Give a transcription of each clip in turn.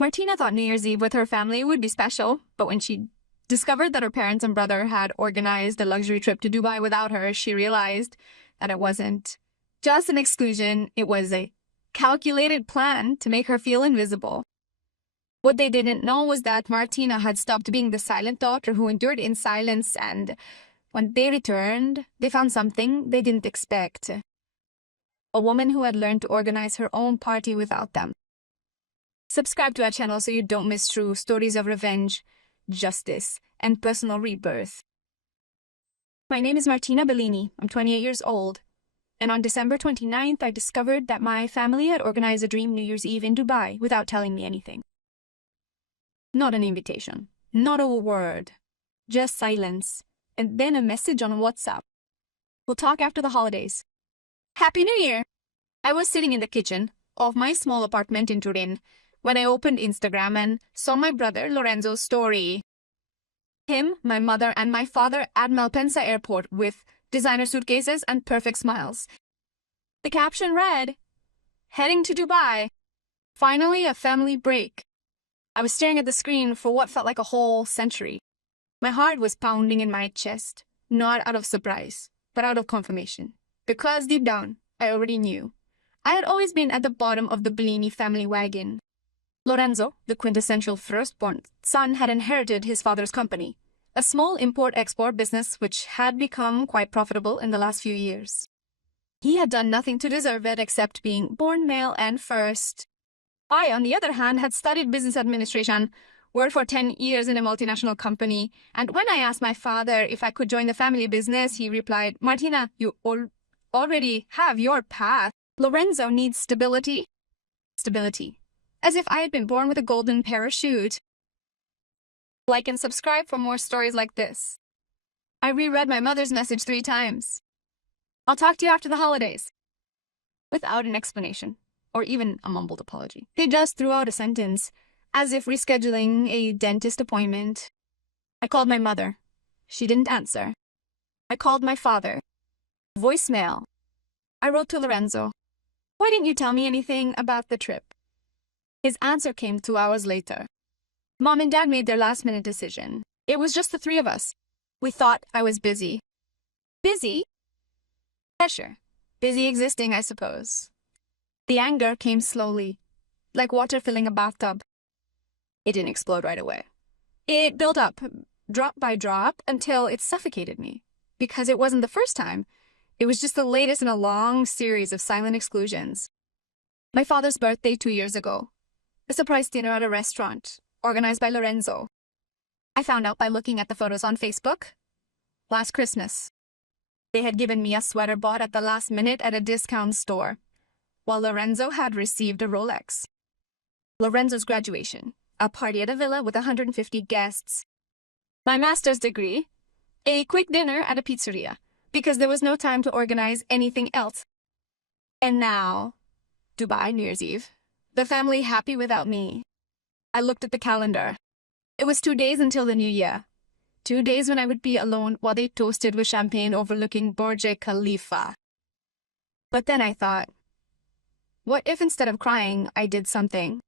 Martina thought New Year's Eve with her family would be special, but when she discovered that her parents and brother had organized a luxury trip to Dubai without her, she realized that it wasn't just an exclusion, it was a calculated plan to make her feel invisible. What they didn't know was that Martina had stopped being the silent daughter who endured in silence, and when they returned, they found something they didn't expect. A woman who had learned to organize her own party without them. Subscribe to our channel so you don't miss true stories of revenge, justice, and personal rebirth. My name is Martina Bellini. I'm 28 years old. And on December 29th, I discovered that my family had organized a dream New Year's Eve in Dubai without telling me anything. Not an invitation. Not a word. Just silence. And then a message on WhatsApp. We'll talk after the holidays. Happy New Year! I was sitting in the kitchen of my small apartment in Turin when I opened Instagram and saw my brother Lorenzo's story. Him, my mother, and my father at Malpensa Airport with designer suitcases and perfect smiles. The caption read, "Heading to Dubai. Finally a family break." I was staring at the screen for what felt like a whole century. My heart was pounding in my chest, not out of surprise, but out of confirmation. Because deep down, I already knew. I had always been at the bottom of the Bellini family wagon. Lorenzo, the quintessential firstborn son, had inherited his father's company, a small import-export business which had become quite profitable in the last few years. He had done nothing to deserve it except being born male and first. I, on the other hand, had studied business administration, worked for 10 years in a multinational company, and when I asked my father if I could join the family business, he replied, "Martina, you already have your path. Lorenzo needs stability." Stability. As if I had been born with a golden parachute. Like and subscribe for more stories like this. I reread my mother's message 3 times. I'll talk to you after the holidays. Without an explanation, or even a mumbled apology. They just threw out a sentence, as if rescheduling a dentist appointment. I called my mother. She didn't answer. I called my father. Voicemail. I wrote to Lorenzo. "Why didn't you tell me anything about the trip?" His answer came 2 hours later. Mom and Dad made their last-minute decision. It was just the 3 of us. We thought I was busy. Busy? Yeah, sure. Busy existing, I suppose. The anger came slowly, like water filling a bathtub. It didn't explode right away. It built up, drop by drop, until it suffocated me. Because it wasn't the first time. It was just the latest in a long series of silent exclusions. My father's birthday 2 years ago. A surprise dinner at a restaurant, organized by Lorenzo. I found out by looking at the photos on Facebook. Last Christmas. They had given me a sweater bought at the last minute at a discount store, while Lorenzo had received a Rolex. Lorenzo's graduation, a party at a villa with 150 guests. My master's degree, a quick dinner at a pizzeria, because there was no time to organize anything else. And now, Dubai, New Year's Eve. The family happy without me. I looked at the calendar. It was 2 days until the new year. 2 days when I would be alone while they toasted with champagne overlooking Burj Khalifa. But then I thought, what if instead of crying, I did something?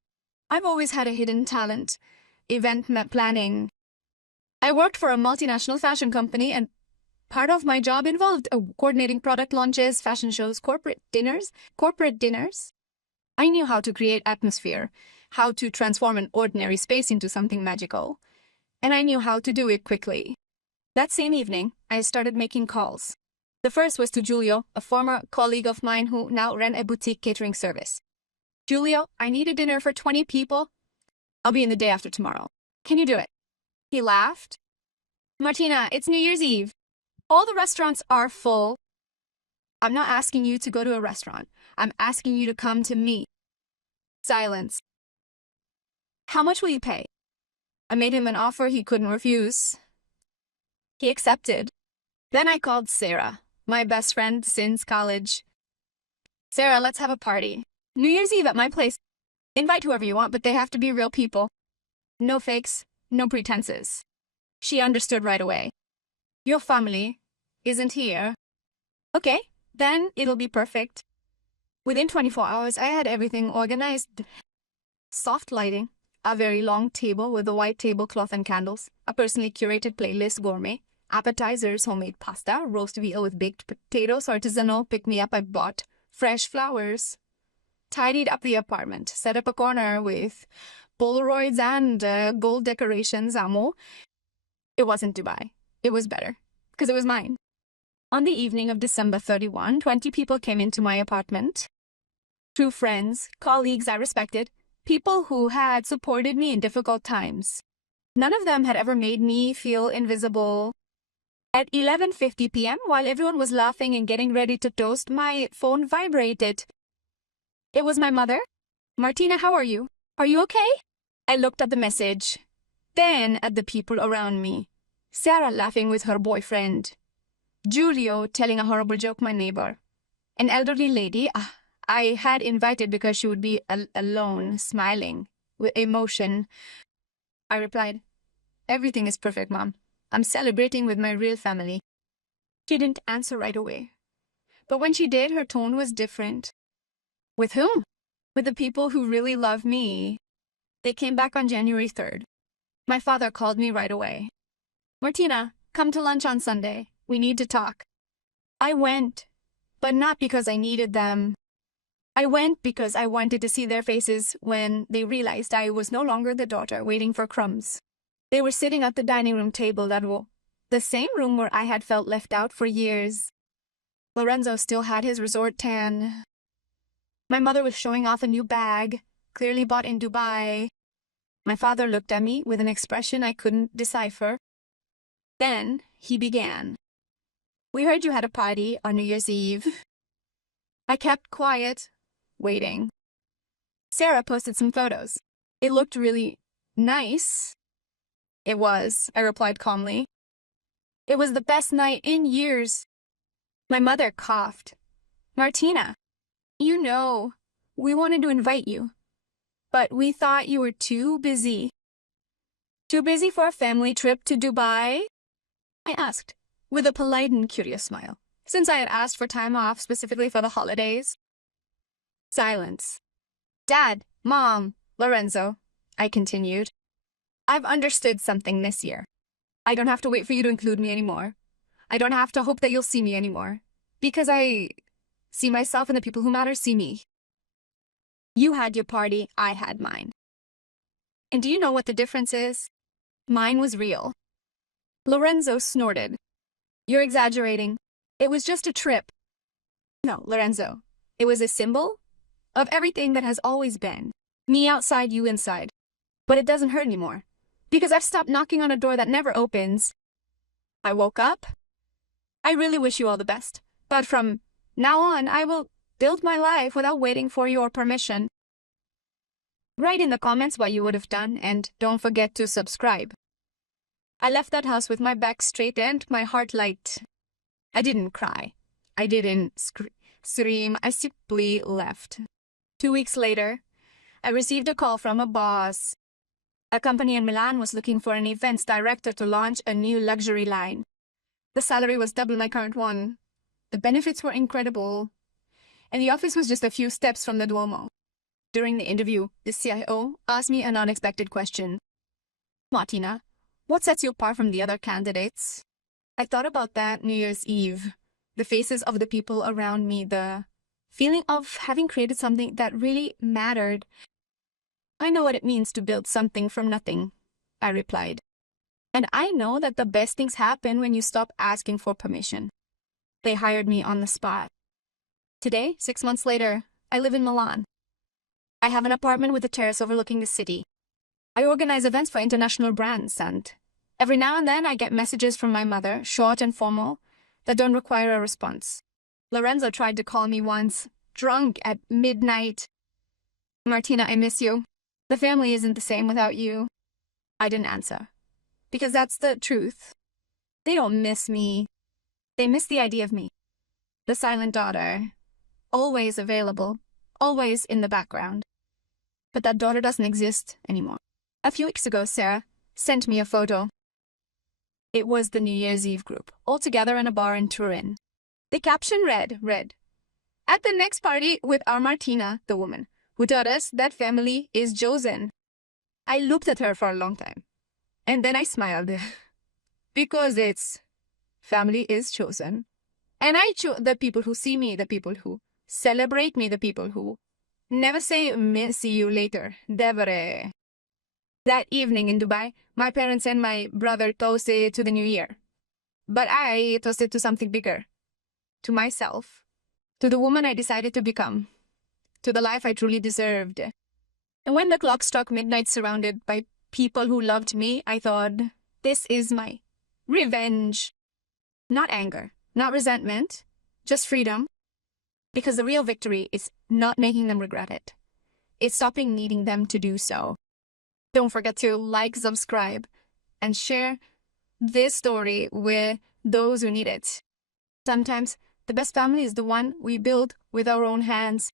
I've always had a hidden talent. Event planning. I worked for a multinational fashion company, and part of my job involved coordinating product launches, fashion shows, corporate dinners. I knew how to create atmosphere, how to transform an ordinary space into something magical, and I knew how to do it quickly. That same evening, I started making calls. The first was to Giulio, a former colleague of mine who now ran a boutique catering service. "Giulio, I need a dinner for 20 people. I'll be in the day after tomorrow. Can you do it?" He laughed. "Martina, it's New Year's Eve. All the restaurants are full. I'm not asking you to go to a restaurant. I'm asking you to come to me." Silence. "How much will you pay?" I made him an offer he couldn't refuse. He accepted. Then I called Sarah, my best friend since college. "Sarah, let's have a party. New Year's Eve at my place. Invite whoever you want, but they have to be real people. No fakes, no pretenses." She understood right away. "Your family isn't here." "Okay, then it'll be perfect." Within 24 hours, I had everything organized. Soft lighting, A very long table with a white tablecloth and candles, a personally curated playlist, gourmet, appetizers, homemade pasta, roast veal with baked potatoes, artisanal pick-me-up I bought, fresh flowers. Tidied up the apartment, set up a corner with Polaroids and gold decorations, amo. It wasn't Dubai. It was better, because it was mine. On the evening of December 31, 20 people came into my apartment. True friends, colleagues I respected, people who had supported me in difficult times. None of them had ever made me feel invisible. At 11:50 p.m., while everyone was laughing and getting ready to toast, my phone vibrated. It was my mother. "Martina, how are you? Are you okay?" I looked at the message, then at the people around me. Sarah laughing with her boyfriend. Giulio telling a horrible joke, my neighbor. An elderly lady I had invited because she would be alone, smiling, with emotion. I replied, "Everything is perfect, Mom. I'm celebrating with my real family." She didn't answer right away. But when she did, her tone was different. "With whom?" "With the people who really love me." They came back on January 3rd. My father called me right away. "Martina, come to lunch on Sunday. We need to talk." I went, but not because I needed them. I went because I wanted to see their faces when they realized I was no longer the daughter waiting for crumbs. They were sitting at the dining room table, the same room where I had felt left out for years. Lorenzo still had his resort tan. My mother was showing off a new bag, clearly bought in Dubai. My father looked at me with an expression I couldn't decipher. Then he began. "We heard you had a party on New Year's Eve." I kept quiet, waiting. Sarah posted some photos. It looked really nice. "It was," I replied calmly. "It was the best night in years." My mother coughed. "Martina, you know, we wanted to invite you, but we thought you were too busy." "Too busy for a family trip to Dubai?" I asked, with a polite and curious smile, since I had asked for time off specifically for the holidays. Silence. "Dad, Mom, Lorenzo," I continued, "I've understood something this year. I don't have to wait for you to include me anymore. I don't have to hope that you'll see me anymore, because I see myself and the people who matter see me. You had your party, I had mine. And do you know what the difference is? Mine was real." Lorenzo snorted. "You're exaggerating. It was just a trip." "No, Lorenzo. It was a symbol of everything that has always been. Me outside, you inside. But it doesn't hurt anymore, because I've stopped knocking on a door that never opens." I woke up. "I really wish you all the best, but from now on, I will build my life without waiting for your permission." Write in the comments what you would have done, and don't forget to subscribe. I left that house with my back straight and my heart light. I didn't cry. I didn't scream. I simply left. 2 weeks later, I received a call from a boss. A company in Milan was looking for an events director to launch a new luxury line. The salary was double my current one. The benefits were incredible. And the office was just a few steps from the Duomo. During the interview, the CIO asked me an unexpected question. "Martina, what sets you apart from the other candidates?" I thought about that New Year's Eve. The faces of the people around me, the feeling of having created something that really mattered. "I know what it means to build something from nothing," I replied. "And I know that the best things happen when you stop asking for permission." They hired me on the spot. Today, 6 months later, I live in Milan. I have an apartment with a terrace overlooking the city. I organize events for international brands, and every now and then I get messages from my mother, short and formal, that don't require a response. Lorenzo tried to call me once, drunk at midnight. "Martina, I miss you. The family isn't the same without you." I didn't answer, because that's the truth. They don't miss me. They miss the idea of me. The silent daughter, always available, always in the background. But that daughter doesn't exist anymore. A few weeks ago, Sarah sent me a photo. It was the New Year's Eve group, all together in a bar in Turin. The caption read, "At the next party with our Martina, the woman, who taught us that family is chosen." I looked at her for a long time, and then I smiled because it's family is chosen. And I choose the people who see me, the people who celebrate me, the people who never say, see you later. Devere. That evening in Dubai, my parents and my brother toasted to the new year. But I toasted to something bigger. To myself. To the woman I decided to become. To the life I truly deserved. And when the clock struck midnight surrounded by people who loved me, I thought, this is my revenge. Not anger, not resentment, just freedom. Because the real victory is not making them regret it. It's stopping needing them to do so. Don't forget to like, subscribe, and share this story with those who need it. Sometimes the best family is the one we build with our own hands.